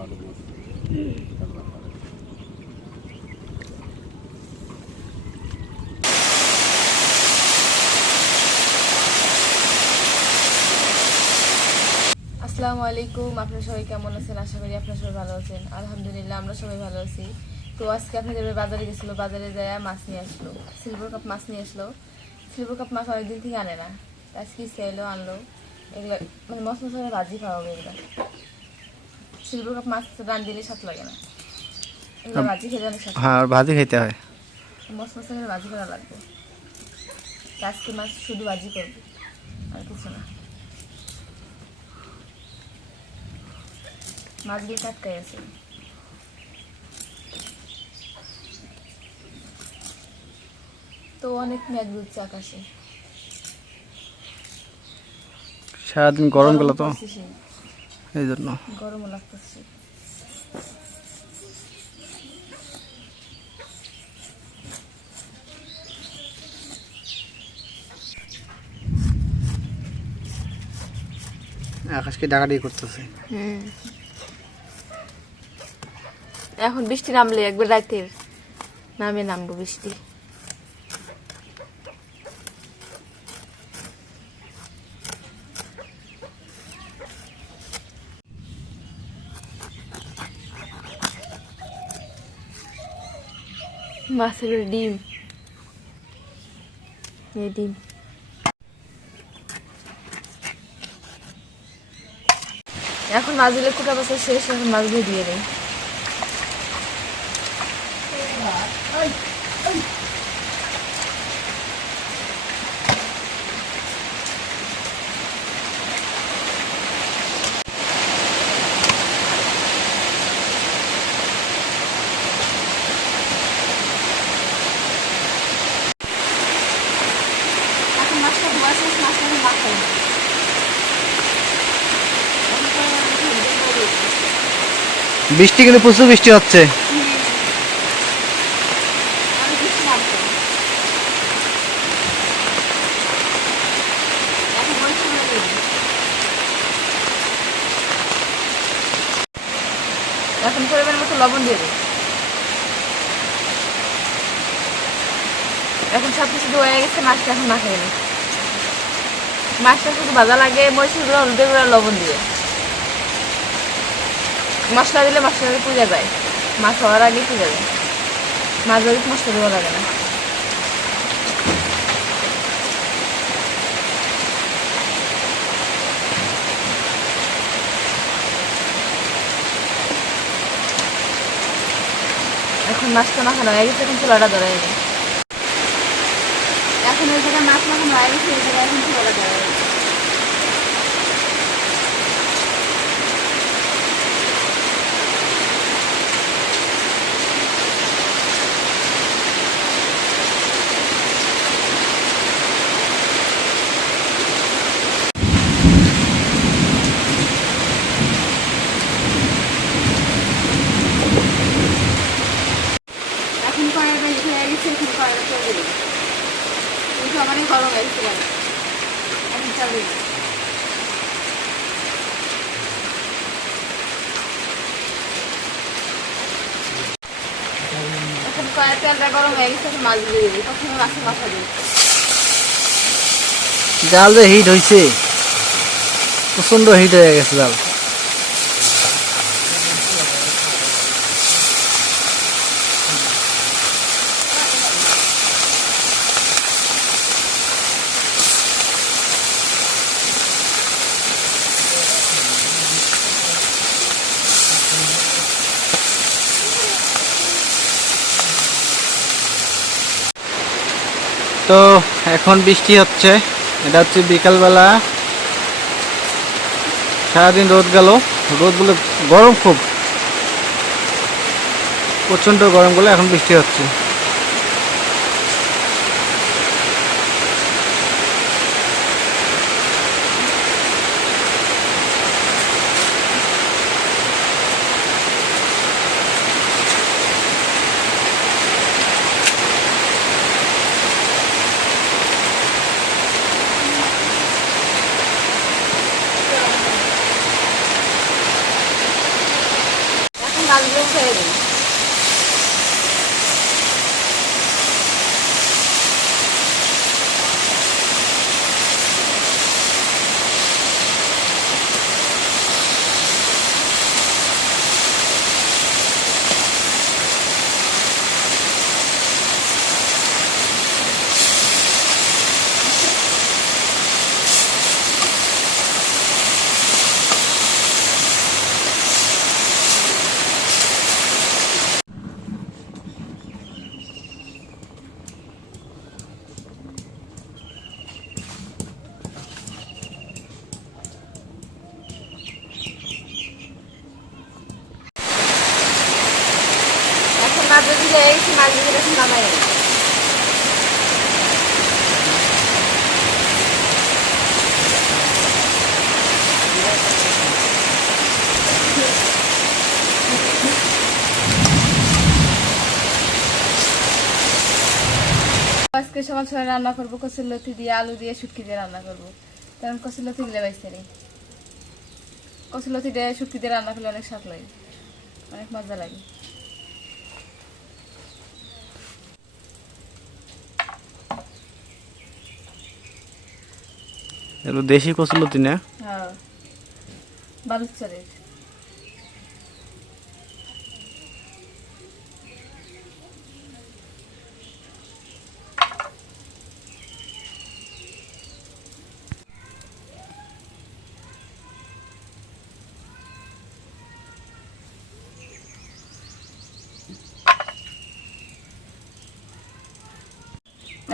আসসালামু আলাইকুম, আপনারা সবাই কেমন আছেন? আশা করি আপনারা সবাই ভালো আছেন। আলহামদুলিল্লাহ, আমরা সবাই ভালো আছি। তো আজকে আপনাদের বাজারে গেছিল, বাজারে যায় মাছ নিয়ে আসলো। সিলভার কাপ মাছ নিয়ে আসলো। সিলভার কাপ মাছ অনেকদিন থেকে আনে না। আজকে এলো আনলো। এগুলো মানে মশ মশলা ভাজি খাওয়া হবে এগুলো। সিলভার কাপ মাছ রান দিলে স্বাদ লাগে না। এগুলো ভাজি খেলে অনেক স্বাদ হ্যাঁ ভাজি খেতে হয়। মশ মশলা ভাজি করা লাগবে। তো আজকে মাছ শুধু ভাজি করব আর কিছু না। মাছগুলো টাটকাই আছে তো অনেক মেঘ ঘুরছে আকাশে। সারাদিন গরম গেল তো? এই জন্য গরমও লাগতেছে। আকাশকে ডাকাডাকি করতেছে। এখন বৃষ্টি নামলে একবার রাতের নামে নামবো বৃষ্টি। মাছের ডিম। এই ডিম। এখন মাছগুলো কুটা বছর শেষ এখন মাছগুলো দিয়ে দেয় বৃষ্টি কিন্তু প্রচুর বৃষ্টি হচ্ছে। এখন পরিমাণ মতো লবণ দিয়ে এখন গেছে, মাছটা এখন মাখাই নি। মাছটা শুধু ভাজা লাগে মরিচের গুঁড়ো হলুদের গুঁড়ো লবণ দিয়ে। মশলা দিলে মশলা দিয়ে পুজা যায়। মাছ হওয়ার আগে পুজা যায়। মাছ ধরে মশলা দেওয়া লাগে না। এখন মাছটা মাখানো হয়ে গেছে এখন চুলাটা ধরে গেছে এখন ওই জায়গায় মাছ মাখানো হয়ে গেছে ওই জায়গায় এখন চুলাটা ধরে গেছে এখন কড়াইটা ইয়ে হয়ে গেছে এখন কড়াইটা চলে দিই কিন্তু আমারই গরম হয়ে গেছে কেন এখন চাল দিই এখন কড়াই তেলটা গরম হয়ে গেছে এখন মাছ দিয়ে দিই প্রথমে মাছের মাথা দিই জাল যে হিট হয়েছে প্রচণ্ড হিট হয়ে গেছে জাল। তো এখন বৃষ্টি হচ্ছে। এটা হচ্ছে বিকালবেলা। সারাদিন রোদ গেল। রোদ বলে গরম খুব। প্রচণ্ড গরম গেলে এখন বৃষ্টি হচ্ছে। মাছগুলো ছেড়ে দিই এখন মাছ যদি লেগে গেছে মাছগুলো এখন নামাই নিই। আজকে সকাল সকাল রান্না করব কচুর লতি দিয়ে আলু দিয়ে শুটকি দিয়ে রান্না করব। কারণ কচুর লতি দিলে বাইসে নেই কচুর লতি দিয়ে শুটকি দিয়ে রান্না করলে অনেক স্বাদ লাগে অনেক মজা লাগে। এগুলো দেশি কচুলতি না? হ্যাঁ বালুচরের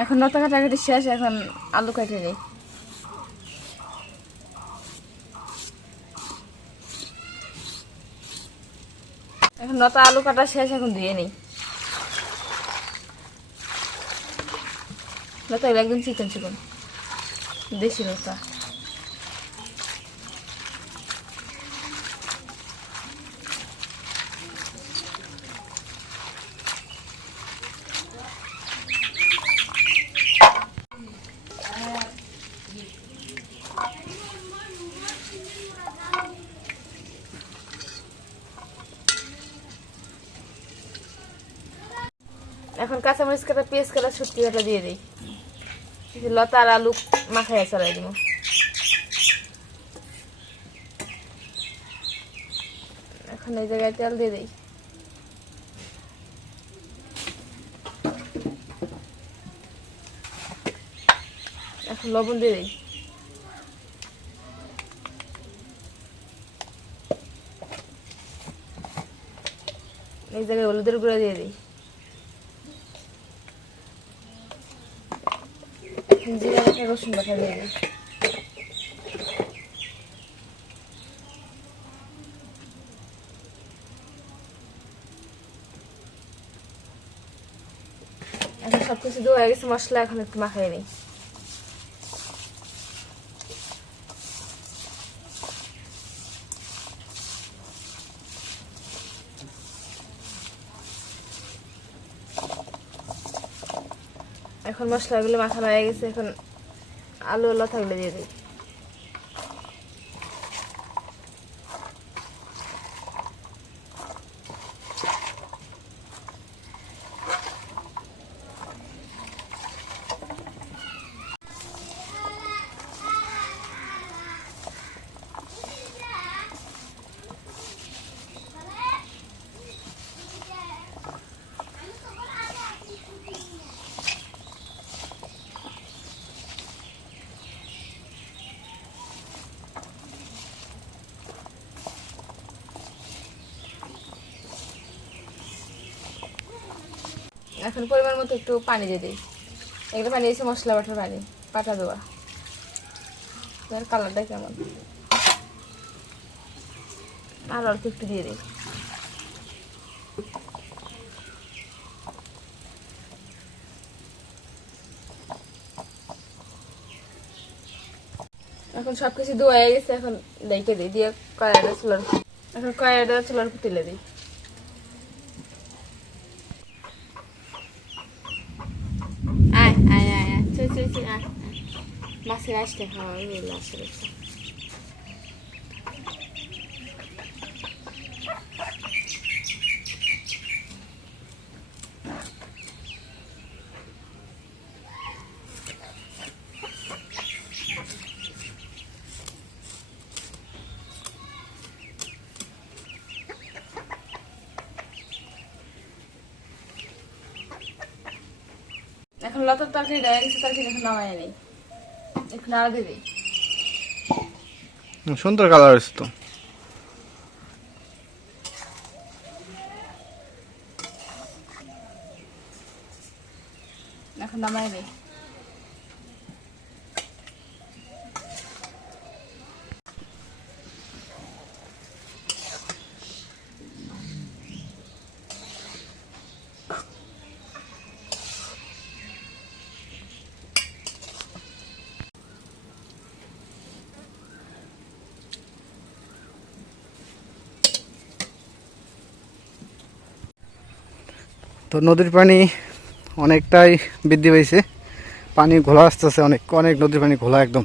এখন লতা কাটাকাটি শেষ, এখন আলু কেটে নেই। এখন লতা আলু কাটা শেষ, এখন ধুয়ে নেই। লতা একদম চিকন চিকন দেশি লতা এখন কাঁচামরিচ কাটা, পেঁয়াজ কাটা সত্যি কাটা দিয়ে দিই। লতা আর আলু মাখায় চলাই দিব। এখন এই জায়গায় তেল দিয়ে দিই। এখন লবণ দিয়ে দিই। এই জায়গায় হলুদের গুঁড়া দিয়ে দিই। জিরা বাটা রসুন বাটা দিয়ে দিই এখন সব কিছু দেওয়া হয়ে গেছে মশলা এখন একটু মাখাই নিই এখন মশলাগুলো মাখানো হয়ে গেছে এখন আলু লতাগুলো দিয়ে দিই। এখন পরিমাণ মতো একটু পানি দিয়ে দিই। এগুলো পানি দিয়েছি, মশলা, বাটার পানি পাটা দেওয়া। এর কালারটা কেমন? আর অল্প একটু দিয়ে দিই। এখন সব কিছু ধোয়া গেছে, এখন দেখে দিই, দিয়ে কড়াইটা চুলার এখন কড়াইটা চুলার তুলে দিই। আজকে আসলে খাওয়া আমি আসলে এখন লতার তরকারি ডায়ালিসিস তরকারি এখন নামাই নেই। একটু নাড়া দিয়ে সুন্দর কালার হয়েছে তো। এখন নামাই নেই তো নদীর পানি অনেকটাই বৃদ্ধি পেয়েছে পানি ঘোলা আসতেছে অনেক অনেক নদীর পানি ঘোলা একদম।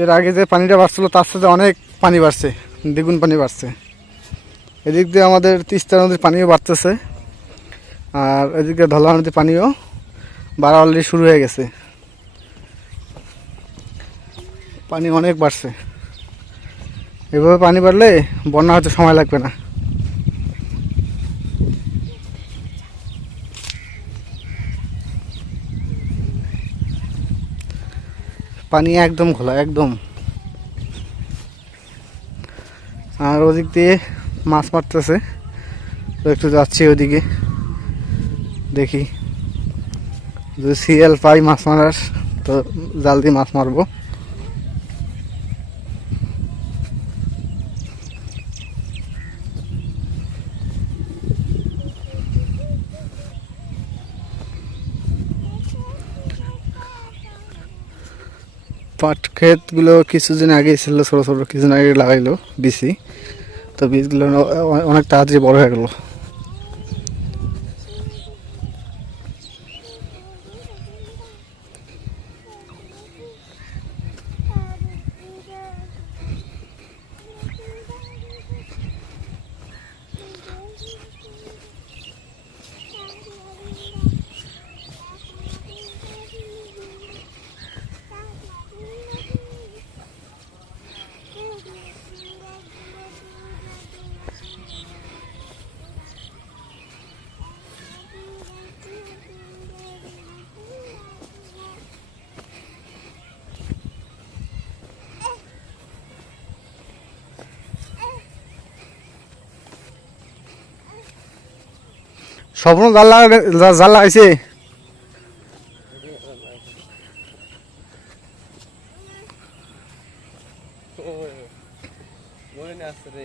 এর আগে যে পানিটা বাড়ছিল, তার সাথে অনেক পানি বাড়ছে, দ্বিগুণ পানি বাড়ছে। এদিক দিয়ে আমাদের তিস্তা নদীর পানিও বাড়তেছে, আর এদিকে ধলা নদীর পানিও বাড়া অলরেডি শুরু হয়ে গেছে। পানি অনেক বাড়ছে। এভাবে পানি বাড়লে বন্যা হয়তো সময় লাগবে না। পানি একদম খোলা, একদম। আর ওদিক দিয়ে মাছ মারতেছে। একটু যাচ্ছি ওদিকে। দেখি। যদি সিএল পাই মাছ মারার, তো জাল দিয়ে মাছ মারবো। পাট ক্ষেতগুলো কিছুদিন আগে ছিল, ছোটো ছোটো কিছুদিন আগে লাগাইলো বিসি তো বীজগুলো অনেক তাড়াতাড়ি বড় হয়ে গেল। স্বপ্ন জাল লাগা জাল লাগাইছে। মনে আসছে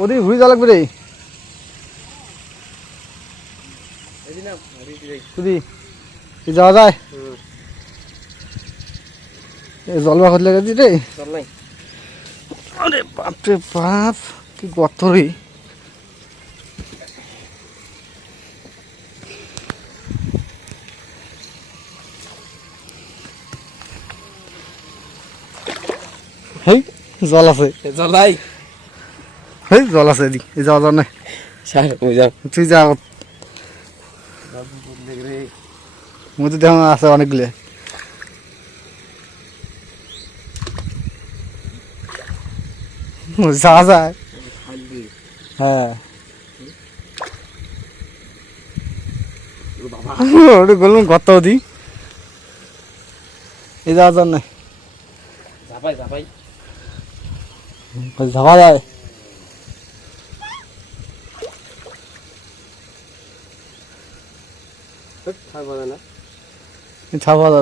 ওদিকে ঘুরে যাওয়া লাগবে রে। যাওয়া যায়? এই জলবা খোঁজ লেগেছি রে। বাপরে বাপ, কি গর্ত রে। জল আছে। চল নাই? হেই জল আছে এদিক এই যাওয়া স্যার ওই তুই যা মধ্যে আছে অনেকগুলো। যায় হ্যাঁ। ওটা বললাম গর্ত দি। এই যাওয়া যাবাই যাওয়া যায়।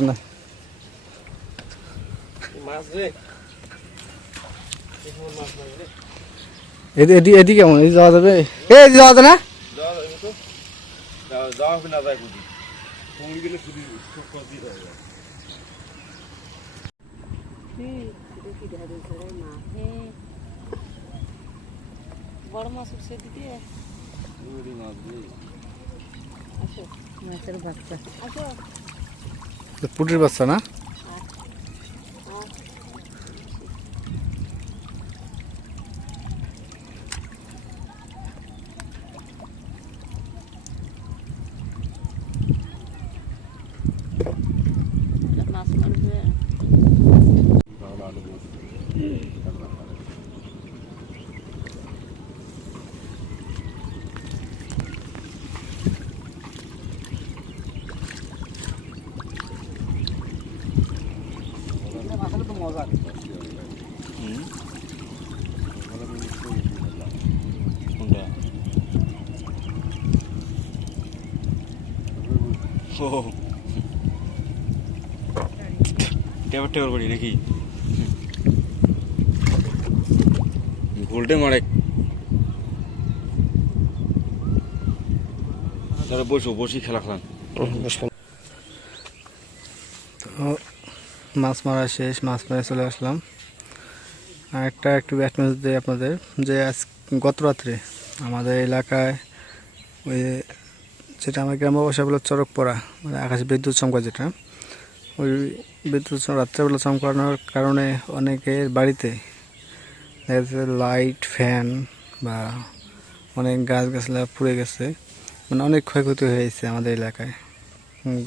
না। মাছ নাই রে। এদি এদি কেমন? এই যাওয়া যাবে? এ যাওয়া যাবে না? যাওয়া হবে না যায় বুঝি তুমি গেলে শুধু খুব কষ্ট দিয়ে যাবে বড় মাছ উঠছে দিদি রুই মাছ দিয়ে আসো। মাছের বাচ্চা। পুটির বাচ্চা না মাছ মারবে তাহলে আলু বসে তো মজা কোনটা ও টেবার টেবার করি নাকি? গোল্ডে মারে। তারা বসো, বসি খেলা খেলান তো মাছ মারা শেষ, মাছ মেরে চলে আসলাম। আর একটা একটু ব্যাট নিউজ দিই আপনাদের, যে আজ গত রাত্রে আমাদের এলাকায় ওই যেটা আমার গ্রামে বাসা বলে চরক পড়া মানে আকাশে বিদ্যুৎ চমকা যেটা। ওই বিদ্যুৎ রাত্রেবেলা চমকানোর কারণে অনেকের বাড়িতে, দেখা যাচ্ছে লাইট, ফ্যান বা অনেক গাছ গাছলা পুড়ে গেছে মানে অনেক ক্ষয়ক্ষতি হয়েছে আমাদের এলাকায়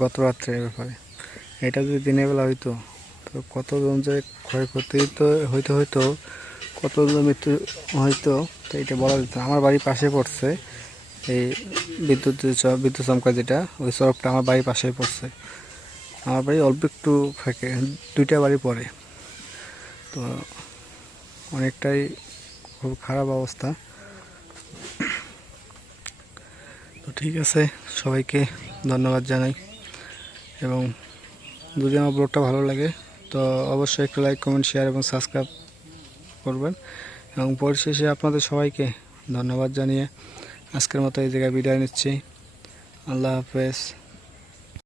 গত রাত্রের ব্যাপারে। এটা যদি দিনের বেলা হইতো, তো কতজন যে ক্ষয়ক্ষতি তো হইতে হইতো কতজন মৃত্যু হইতো, তো এটা বলা যেত আমার বাড়ির পাশে পড়ছে এই বিদ্যুৎ বিদ্যুৎ চমকা যেটা, ওই সড়কটা আমার বাড়ির পাশেই পড়ছে। আমার বাড়ি অল্প একটু ফাঁকে দুইটা বাড়ি পড়ে। তো অনেকটাই খুব খারাপ অবস্থা। তো ঠিক আছে, সবাইকে ধন্যবাদ জানাই। এবং যদি আমার ব্লগটা ভালো লাগে, তো অবশ্যই একটু লাইক, কমেন্ট, শেয়ার এবং সাবস্ক্রাইব করবেন। এবং পরিশেষে আপনাদের সবাইকে ধন্যবাদ জানিয়ে আজকের মতো এই জায়গায় বিদায় নিচ্ছি। আল্লাহ হাফেজ।